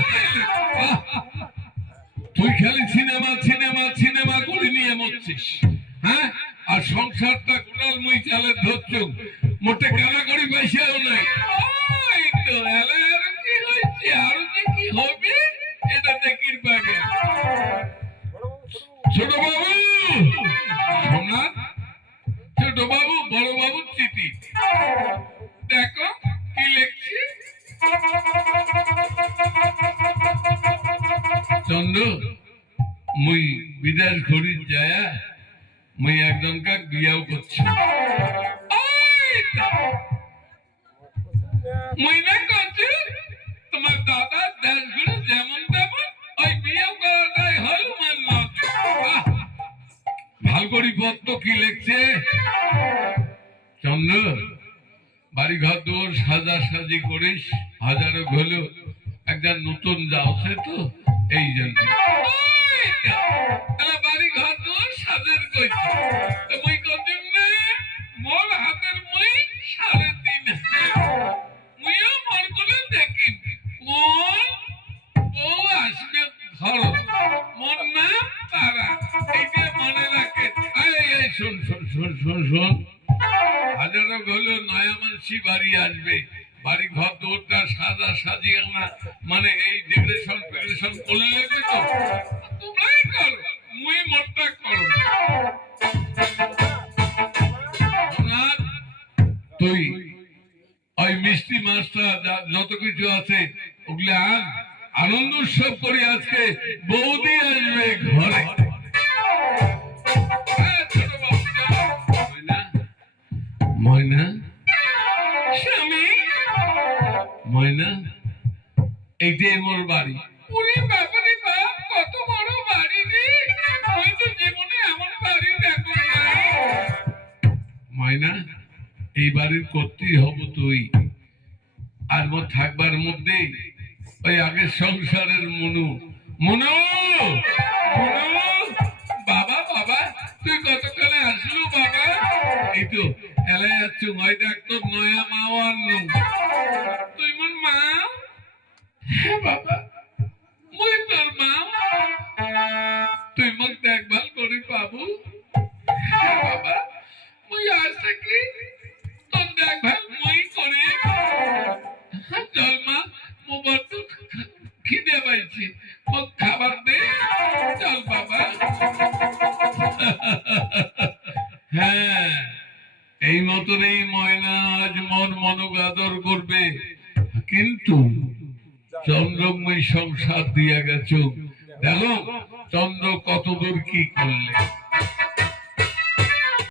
হয় তুই খালি সিনেমা সিনেমা সিনেমা করে নিয়ে মরছিস হ্যাঁ আর সংসারটা কোনাল মুই চালে ধরছ মোটে কানাকড়ি পয়সাও নাই তো কি হয়েছে আর কি হবে চন্দ্র, মুই বিদেশ ঘড়ি যায়, মুই একজন কাক বিয়াও করছি। মুই না করছি, তোমার দাদা দেশ ঘুরে যেমন তেমন ওই বিয়ে করাটাই হল পত্র কি লিখছে? চন্দ্র বাড়ি ঘর দোর সাজা সাজি করিস, হাজারো হলো একটা নতুন যাওছে তো? এই জন্য। বাড়ি ঘর দোর সাজার কইছে তো মুই মোর হাতের মুই সাড়ে মুইও মন করে দেখি কোন বউ মোর নাম তারা এইটা মনে রাখে। এই শোন শোন শোন শোন শোন। হাজারো হলো নয়া মানসি বাড়ি আসবে। বাড়ি ঘর দৌড়টা সাজা সাজিয়ে না মানে এই ডেকোরেশন ফেকোরেশন করলে তো? তোমরাই করো মুই করো তুই ওই মিষ্টি মাছটা যত কিছু আছে ওগুলো আন আনন্দ উৎসব করি আজকে বৌদি আসবে ঘরে। হ্যাঁ, ময়না? স্বামী? ময়না মোর বাড়ি। পুরি বাপ কত বড় বাড়ি রে। আমি তো জীবনে এমন বাড়ি দেখো ময়না এই বাড়ির করতেই হব তুই। আর মোর থাকবার মধ্যে ওই আগের সংসারের মনু। মনু মনু বাবা বাবা তুই কতক্ষণে আসলু বাবা? এই তো এলাই আছো হয় ডাক্তার নয়া মাও আনলু বাবা মুই তোর মা। তুই মন দেখভাল করি পাবো হ্যাঁ বাবা মুই আজ থেকে তোর দেখভাল মুই করি। হ্যাঁ, চল মা মো বড্ড খিদে পাইছি। মোক খাবার দে। চল বাবা। হ্যাঁ এই মতন এই ময়না আজ মন মনোগাদর করবে। কিন্তু চন্দ্রময় সংসার দিয়া গেছ। দেখো চন্দ্র কতদূর কি করলে?